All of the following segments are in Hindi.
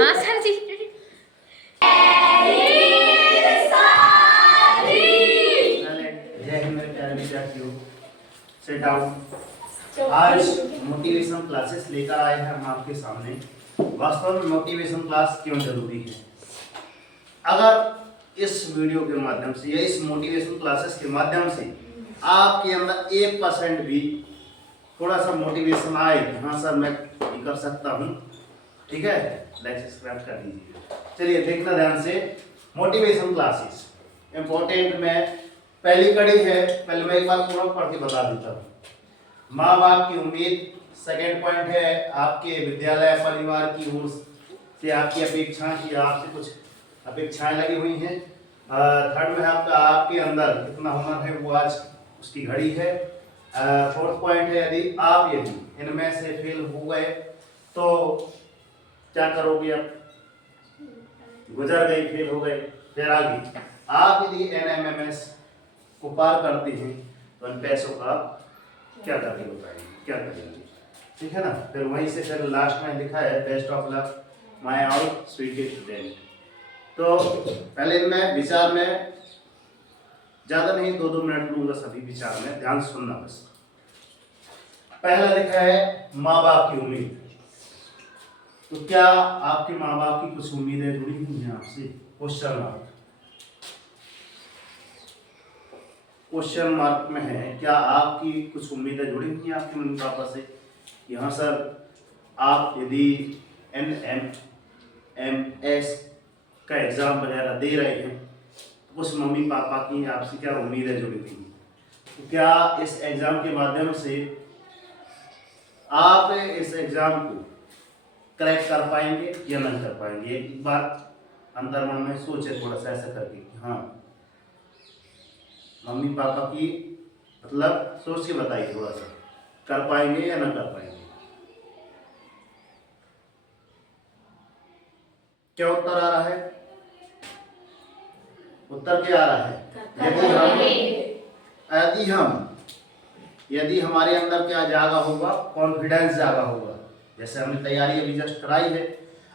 हाँ सर जी। जय हिंद मेरे प्यारे विद्यार्थियों, सिट डाउन। आज मोटिवेशन क्लासेस लेकर आए हैं हम आपके सामने। वास्तव में मोटिवेशन क्लास क्यों जरूरी है? अगर इस वीडियो के माध्यम से या इस मोटिवेशन क्लासेस के माध्यम से आपके अंदर 1% भी थोड़ा सा मोटिवेशन आए, हाँ सर मैं ये कर सकता हूँ, ठीक है, लाइक सब्सक्राइब कर दीजिए। चलिए देखना ध्यान से। मोटिवेशन क्लासेस इंपॉर्टेंट में पहली कड़ी है। पहले मैं एक बार पूरा पढ़ के बता देता हूँ। माँ बाप की उम्मीद, सेकंड पॉइंट है आपके विद्यालय परिवार की ओर से आपकी अपेक्षाएं की, आपसे कुछ अपेक्षाएं लगी हुई हैं। थर्ड में आपका आपके अंदर कितना हुनर है वो आज उसकी घड़ी है। फोर्थ पॉइंट है यदि इनमें से फेल हो गए तो क्या करोगे? आप गुजर गए, फेल हो गए, फिर आगे आप यदि NMMS को पार करते हैं तो इन पैसों का क्या करेंगे, बताएंगे क्या करेंगे, ठीक है ना। फिर वहीं से फिर लास्ट में लिखा है best of luck my all sweetest student. तो पहले मैं विचार में ज्यादा नहीं 2-2 मिनट लूंगा, सभी विचार में ध्यान सुनना बस। पहला लिखा है माँ बाप की उम्मीद। तो क्या आपके माँ बाप की कुछ उम्मीदें जुड़ी हुई हैं आपसे? क्वेश्चन मार्क में है। क्या आपकी कुछ उम्मीदें जुड़ी हुई हैं आपके मम्मी पापा से? यहाँ सर आप यदि NMMS का एग्जाम वगैरह दे रहे हैं तो उस मम्मी पापा की आपसे क्या उम्मीदें जुड़ी हुई हैं? तो क्या इस एग्जाम के माध्यम से आप इस एग्जाम को क्रैक कर पाएंगे या नहीं कर पाएंगे? एक बात अंदर मन में सोचे थोड़ा सा ऐसा करके कि हाँ मम्मी पापा की मतलब सोच के बताइए थोड़ा सा, कर पाएंगे या ना कर पाएंगे? क्या उत्तर आ रहा है? उत्तर क्या आ रहा है? यदि हमारे अंदर क्या जागा होगा? कॉन्फिडेंस जागा होगा। जैसे हमने तैयारी अभी जस्ट कराई है,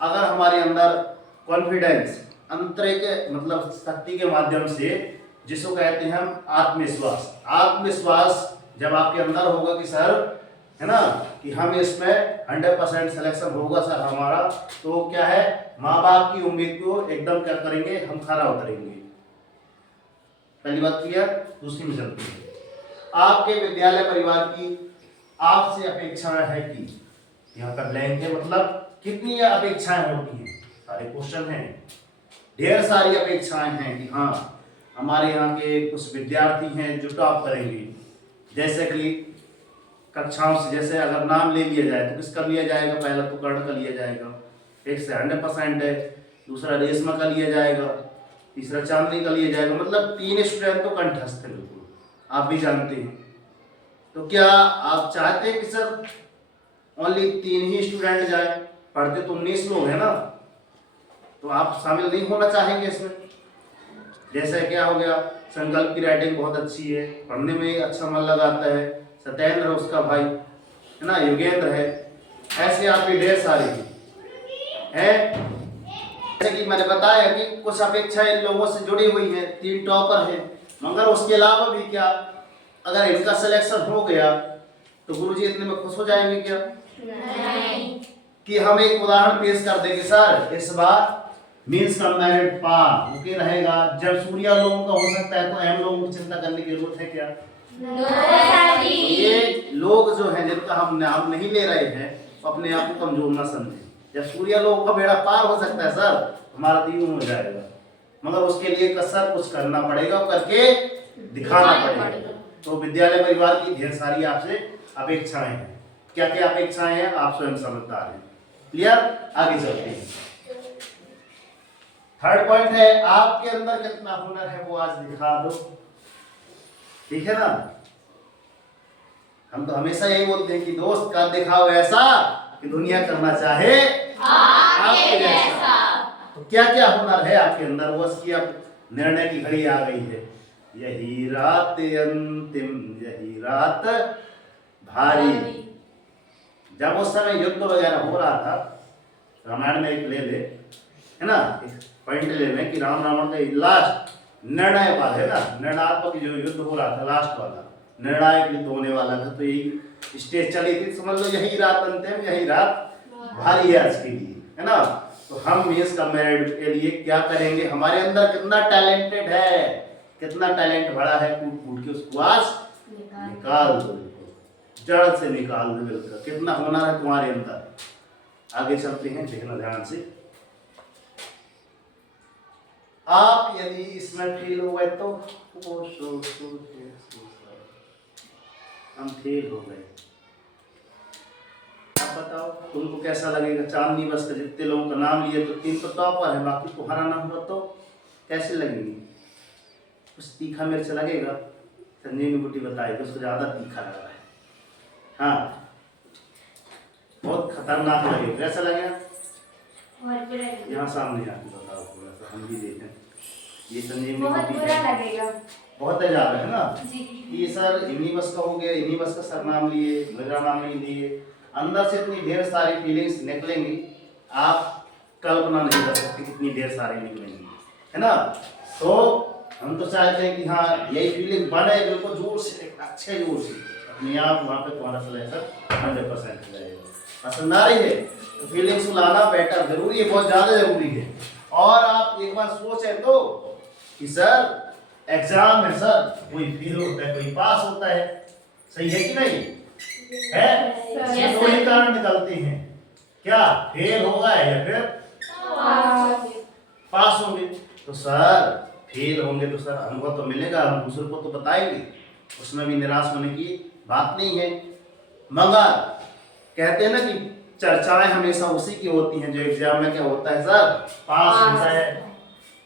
अगर हमारे अंदर कॉन्फिडेंस आंतरिक मतलब शक्ति के माध्यम से, जिसको कहते हैं हम आत्मविश्वास जब आपके अंदर होगा कि सर है ना कि हम इसमें 100% सिलेक्शन होगा सर हमारा, तो क्या है माँ बाप की उम्मीद को एकदम क्या करेंगे, हम खरा उतरेंगे। पहली बात क्लियर। दूसरी में चलते हैं। आपके विद्यालय परिवार की आपसे अपेक्षाएं है कि, यहाँ पर ब्लैंक है मतलब कितनी अपेक्षाएं होती हैं? सारे क्वेश्चन हैं, ढेर सारी अपेक्षाएं हैं कि हाँ हमारे यहाँ के कुछ विद्यार्थी हैं जो टॉप करेंगे। जैसे कि कक्षाओं से, जैसे अगर नाम ले लिया जाए तो किसका लिया जाएगा? पहला तो कर्ण का लिया जाएगा, 1 से 100% है। दूसरा रेशमा का लिया जाएगा, तीसरा चांदनी का लिया जाएगा। मतलब 3 स्टूडेंट तो कंठस्थ है, बिल्कुल आप भी जानते हैं। तो क्या आप चाहते हैं कि सर ओनली 3 ही स्टूडेंट जाए? पढ़ते तो 19 लोग हैं ना, तो आप शामिल नहीं होना चाहेंगे इसमें? जैसे क्या हो गया, संकल्प की राइटिंग बहुत अच्छी है, पढ़ने में अच्छा मन लगाता है, सत्येंद्र उसका भाई है ना, योगेंद्र है, ऐसे आपके ढेर सारे हैं। जैसे कि मैंने बताया कि कुछ अपेक्षाएं इन लोगों से जुड़ी हुई है, 3 टॉपर है, मगर उसके अलावा भी क्या अगर इनका सिलेक्शन हो गया तो गुरुजी इतने में खुश हो जाएंगे क्या? नहीं। कि हम एक उदाहरण पेश कर देंगे सर, इस बार मीन्स का मेरिट पार ओके रहेगा। जब सूर्या लोगों का हो सकता है तो एम लोगों की चिंता करने की जरूरत है क्या? तो ये लोग जो हैं जिनका हम नाम नहीं ले रहे हैं अपने आप को कमजोर ना समझें। जब सूर्या लोगों का बेड़ा पार हो सकता है सर, हमारा दीन हो जाएगा, मगर उसके लिए कसर कुछ करना पड़ेगा, करके दिखाना पड़ेगा। तो विद्यालय परिवार की ढेर सारी आपसे अपेक्षाएं हैं। क्या क्या अपेक्षाएं हैं आप स्वयं समझदार हैं। क्लियर? आगे चलते हैं। थर्ड पॉइंट है आपके अंदर कितना हुनर है वो आज दिखा दो, ठीक है ना। हम तो हमेशा यही बोलते हैं कि दोस्त का दिखाओ ऐसा कि दुनिया करना चाहे आपके जैसा। तो क्या क्या हुनर है आपके अंदर, वो इसकी अब निर्णय की घड़ी आ गई है। यही रात अंतिम, यही रात भारी। जब उस समय युद्ध वगैरह हो रहा था रामायण में एक ले ले, है ना, एक पॉइंट ले लें कि राम रावण का लास्ट निर्णय वाला है ना, निर्णयात्मक जो युद्ध हो रहा था, लास्ट वाला निर्णायक युद्ध होने वाला था, तो यही स्टेज चली थी, समझ लो यही रात अंतिम, यही रात भारी है आज के लिए, है ना। तो हम इस कमेरेड के लिए क्या करेंगे, हमारे अंदर कितना टैलेंटेड है, कितना टैलेंट भरा है, कूट कूट के उसको आज निकाल दो, जड़ से निकाल दो, बिल्कुल कितना हुनर है तुम्हारे अंदर। आगे चलते हैं, देखना ध्यान से। आप यदि इसमें फेल हुए तो हम फेल हो गए। आप बताओ तुमको कैसा लगेगा, चांदनी बस का जितने लोगों का नाम लिए तो 3 तो टॉपर है, बाकी तुम्हारा नाम हुआ तो कैसे लगेगी, कुछ तीखा मिर्च लगेगा। संजीवनी बुटी बताएगी उसको ज्यादा तीखा लग रहा है, हाँ बहुत खतरनाक लगेगा, कैसा लगेगा, यहाँ सामने आके बताओ थोड़ा सा हम भी देखें। ये संजीवनी बहुत बुरा लगेगा, बहुत ज्यादा है ना जी। ये सर इन्हीं बस का हो गया, इन्हीं बस का सर नाम लिए, मेरा नाम नहीं लिए, अंदर से इतनी ढेर सारी फीलिंग्स निकलेंगी, आप कल्पना नहीं कर सकते कितनी ढेर सारी निकलेंगी, है ना। तो हम तो चाहते हैं कि हाँ यही फीलिंग बने, बिल्कुल जोर से, अच्छे जोर से, अपने आप वहाँ पे तुम्हारा सिलेक्शन 100% हो जाएगा। पसंद आ रही है तो फीलिंग्स को लाना बेटर जरूरी है, बहुत ज़्यादा जरूरी है। और आप एक बार सोचें तो कि सर एग्जाम है सर, कोई फेल होता है कोई पास होता है, सही है कि नहीं है, दो ही कारण निकलते हैं, क्या फेल होगा या फिर पास होंगे। तो सर फेल होंगे तो सर अनुभव तो मिलेगा, हम दूसरों को तो बताएंगे, उसमें भी निराश होने की बात नहीं है। मगर कहते हैं ना कि चर्चाएं हमेशा उसी की होती हैं जो एग्जाम में क्या होता है सर पास होता है,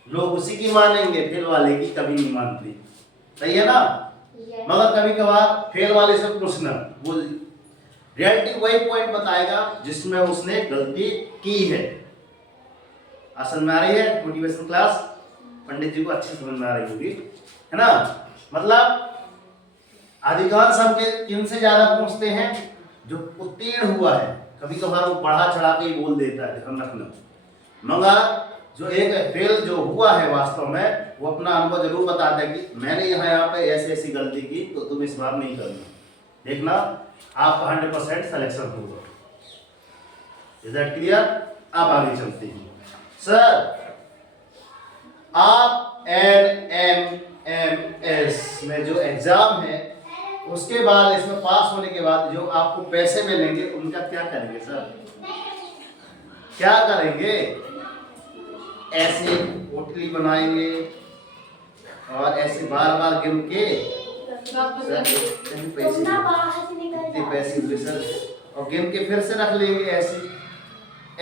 लोग उसी की मानेंगे, फेल वाले की कभी नहीं मानते, सही है ना। मगर कभी कभार फेल वाले से पूछना, वो रियलिटी वही पॉइंट बताएगा जिसमें उसने गलती की है। समझ में आ रही है मोटिवेशन क्लास, पंडित जी को अच्छी समझ में आ रही होगी, है ना। मतलब अधिकांश हम किन से ज्यादा पूछते हैं, जो उत्तीर्ण हुआ है, कभी कभार वो बढ़ा चढ़ा के ही बोल देता है, ध्यान रखना। मगर जो एक फेल जो हुआ है वास्तव में, वो अपना अनुभव जरूर बताता है कि मैंने यहाँ पे ऐसी ऐसी गलती की, तो तुम इस बार नहीं करना, देखना आपका 100% सिलेक्शन होगा। Is that clear. अब आगे चलते हैं सर। आप NMMS में जो एग्जाम है उसके बाद, इसमें पास होने के बाद जो आपको पैसे मिलेंगे उनका क्या करेंगे सर, क्या करेंगे, ऐसे पोटली बनाएंगे और ऐसे बार बार गिन के पैसे हुए सर, और गिन के फिर से रख लेंगे, ऐसे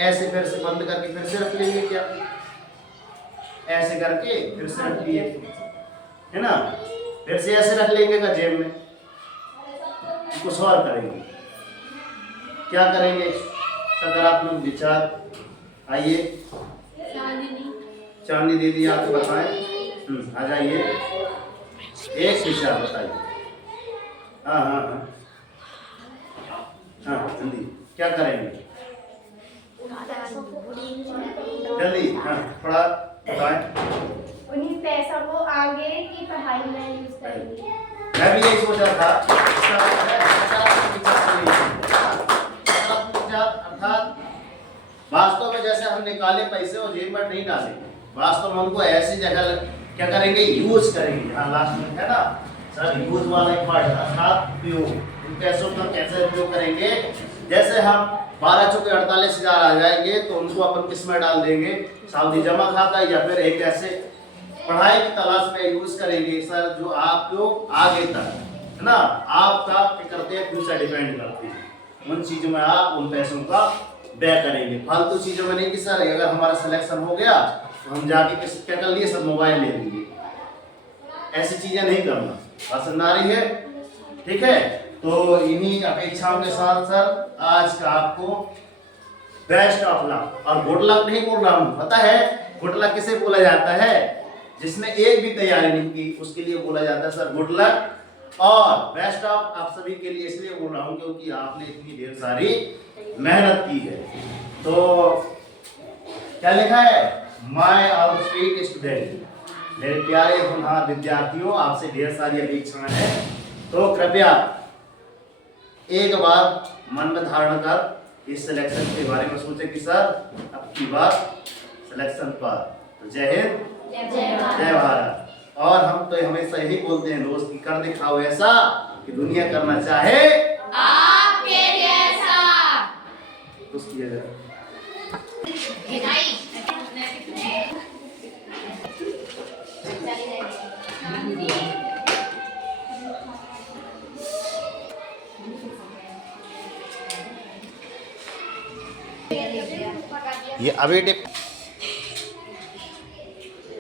ऐसे फिर से बंद करके फिर से रख लेंगे, क्या ऐसे करके फिर से रख लिए, है ना, फिर से ऐसे रख लेंगे का जेब में। कुछ और करेंगे, क्या करेंगे, सकारात्मक विचार। आइए चांदी दीदी आपको बताएं, आ जाइए, एक विचार बताइए। हाँ हाँ हाँ हाँ जल्दी, क्या करेंगे जल्दी, हाँ थोड़ा बताएं। उन्हीं पैसा को आगे की पढ़ाई में यूज करेंगे। मैं भी यही सोचा था, अर्थात वास्तव में जैसे हम निकाले पैसे और जेब में नहीं डाले, वास्तव में उनको ऐसी जगह क्या करेंगे, यूज करेंगे। हाँ लास्ट में है ना सर, यूज वाला एक पार्ट, अर्थात उपयोग, इन पैसों का कैसे उपयोग करेंगे। जैसे हम 12 चौके 48,000 आ जाएंगे तो उनको अपन किस में डाल देंगे, सावधि जमा खाता, या फिर एक ऐसे पढ़ाई की तलाश में यूज करेंगे सर, जो आपको आगे तक, है ना, आपका करते हैं फ्यूचर डिपेंड करते हैं, उन चीजों में आप उन पैसों का व्यय करेंगे, फालतू चीजों में नहीं कि सर अगर हमारा सिलेक्शन हो गया तो हम जाके क्या कर लिए, सब मोबाइल ले लिए, ऐसी चीजें नहीं करना। पसंद आ रही है, ठीक है। तो इन्हीं अपेक्षाओं के साथ सर आज का आपको बेस्ट ऑफ लक, और गुड लक नहीं बोल रहा हूँ, पता है गुड लक किसे बोला जाता है, जिसने एक भी तैयारी नहीं की उसके लिए बोला जाता है सर गुड लक। और बेस्ट ऑफ आप सभी के लिए इसलिए बोल रहा हूँ क्योंकि आपने इतनी ढेर सारी मेहनत की है। तो क्या लिखा है? My all sweet student. मेरे प्यारे होनहार विद्यार्थियों, आपसे ढेर सारी अपेक्षाएं हैं, तो कृपया एक बार मन में धारण कर इस सिलेक्शन के बारे में सोचे कि सर अब की बार सिलेक्शन पर। तो जय हिंद, जय भारत। और हम तो हमेशा यही बोलते हैं दोस्त कि कर दिखाओ ऐसा कि दुनिया करना चाहे आपके जैसा। कुछ किया जाए। ये अभी